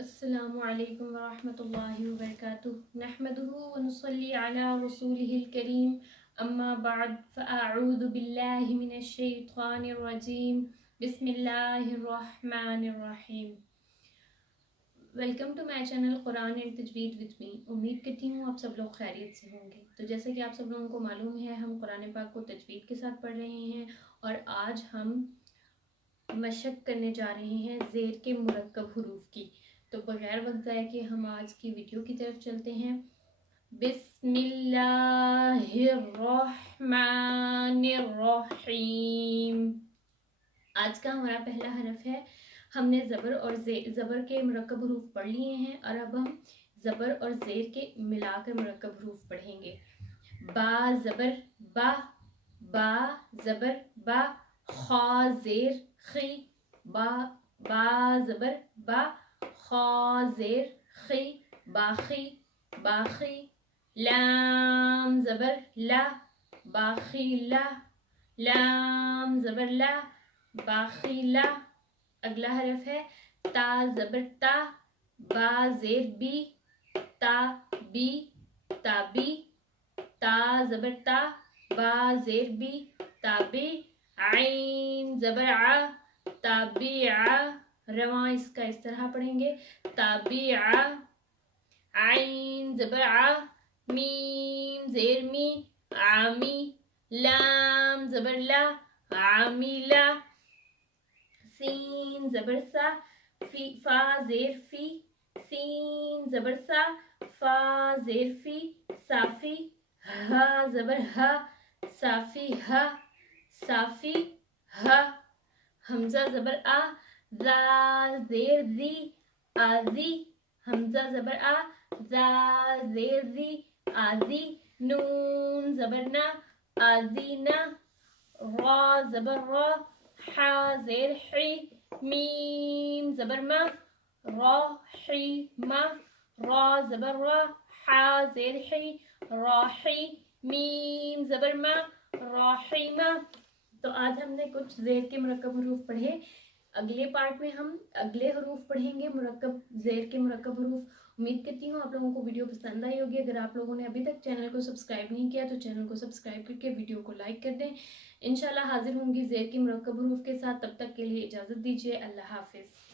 السلام علیکم ورحمۃ اللہ وبرکاتہ نحمده ونصلي على رسوله الكريم اما بعد فاعوذ باللہ من الشیطان الرجیم بسم اللہ الرحمن الرحیم. Welcome to my channel Quran and Tajweed with me. امید کرتی ہوں آپ سب لوگ خیریت سے ہوں گے. تو جیسے کہ آپ سب لوگوں کو معلوم ہے ہم قرآن پاک کو تجوید کے ساتھ پڑھ رہے ہیں اور آج ہم مشق کرنے جا رہے ہیں زیر کے مرکب حروف کی. تو بغیر وقت ضائع کے ہم آج کی ویڈیو کی طرف چلتے ہیں. بسم اللہ الرحمن الرحیم. آج کا ہمارا پہلا حرف ہے. ہم نے زبر اور زبر کے مرکب حروف پڑھ لیے ہیں اور اب ہم زبر اور زیر کے ملا کر مرکب حروف پڑھیں گے. با زبر با، با زبر با، خا زیر خی، با زبر با، خا زیر خی، باخی باخی. لام زبر لا، باخی لا، لام زبر لا، باخی لا. اگلا حرف ہے تا زبر تا، با زیر بی، تا بی، تابی. تا زبر تا، با زیر بی، تابی. عین زبر ع، تابع. رواں اس کا اس طرح پڑھیں گے تابع. عین زبر ع، میم زیر می، عامی. لام زبر لا، عامیلا. سین زبر سا، فا زیر فی، سین زبر سا، فا زیر فی، صافی. ہا زبر ہا، صافی ہا، صافی ہا. حمزہ زبر آ، زال زیر زی، آزی. حمزہ زبر آ، زال زیر زی، آزی. نون زبر نا، آزینا. را زبر را، حا زیر حی، میم زبر ما، را حی ما. را زبر را، حا زیر حی، راحی. میم زبر ما، راحیمہ. تو آج ہم نے کچھ زیر کے مرکب حروف پڑھے. اگلے پارٹ میں ہم اگلے حروف پڑھیں گے، مرکب زیر کے مرکب حروف. امید کرتی ہوں آپ لوگوں کو ویڈیو پسند آئی ہوگی. اگر آپ لوگوں نے ابھی تک چینل کو سبسکرائب نہیں کیا تو چینل کو سبسکرائب کر کے ویڈیو کو لائک کر دیں. انشاءاللہ حاضر ہوں گی زیر کے مرکب حروف کے ساتھ. تب تک کے لیے اجازت دیجیے. اللہ حافظ.